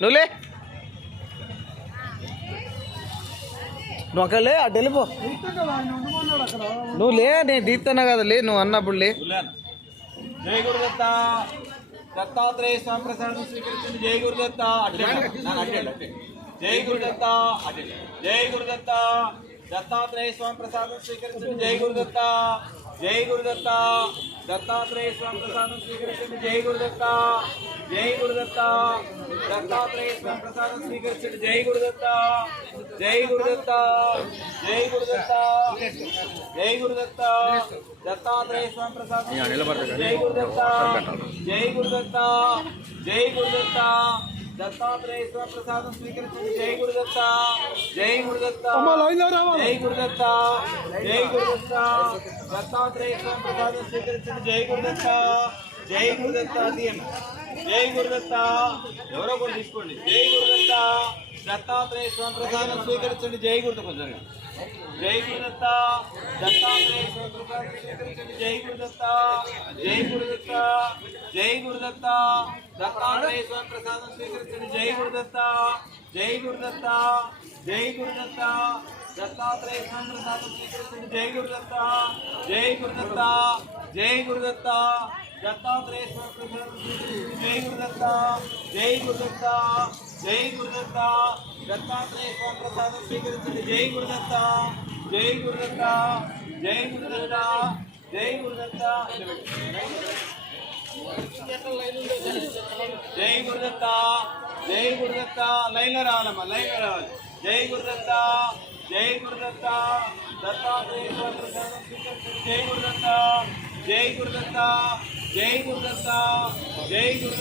నువ్వులే నువ్వు అక్కడ లే అటు వెళ్ళిపో నువ్వు లే నేను తీస్తున్నా కదా లే నువ్వు అన్నప్పుడు లే. జై గురుదత్త దత్తాత్రేయ స్వామి ప్రసాదం స్వీకరించండి. జై గురుదత్త జై గురుదత్త జై గురుదత్త దత్తాత్రేయ స్వామి ప్రసాదం స్వీకరించండి. జై గురుదత్త జై గురుదత్త దత్తాత్రేయ స్వామి ప్రసాదం స్వీకరించండి. జై గురుదత్త జై గురుదత్త దత్తాత్రేయ స్వామి ప్రసాదం స్వీకరించండి. జై గురుదత్త జై గురుదత్త జై గురుదత్త జై గురుదత్త దత్తాత్రేయ స్వామి ప్రసాదం జై గురుదత్త జై గురుదత్త జై గురుదత్త దత్తాత్రేయ స్వామి ప్రసాదం స్వీకరించండి. జై గురుదత్త జై గురుదత్త జై గురుదత్త జై గురుదత్త దత్తాత్రేయ స్వామి ప్రసాదం స్వీకరించండి. జై గురుదత్త జై గురుదత్త జై గురుదత్త ఎవరో కూడా తీసుకోండి. జై గురుదత్త దత్తాత్రేయ స్వామి ప్రసాదం స్వీకరించండి. జై గురుదత్త కొంచెం జై గురుదత్త దత్తాత్రేయ స్వామి ప్రసాదం స్వీకరించండి. జై గురుదత్త జై గురుదత్త జై గురుదత్త దత్తాత్రేయ స్వామి ప్రసాదం స్వీకరించండి. జై గురుదత్త జై గురుదత్త జై గురుదత్త దత్తాత్రేయ స్వామి ప్రసాదం స్వీకరించండి. జై గురుదత్త జై గురుదత్త జై గురుదత్త దత్తాత్రేయ స్వామి ప్రసాదం స్వీకరించండి. జై గురుదత్త జై గురుదత్త జై గురుదత్త దత్తాత్రేయ స్వామి ప్రసాదం స్వీకరించండి. జై గురుదత్త జై గురుదత్త జై గురుదత్త జై గురుదత్త జై గురుదత్త జై గురుదత్త లైన్లో రావాలమ్మా లైన్లో రావాలి. జై గురుదత్త జై గురుదత్త దత్తాత్రేయ స్వామి ప్రసాదం స్వీకరించండి. జై గురుదత్త జై గురుదత్త జై గురుదత్త జై గురుదత్త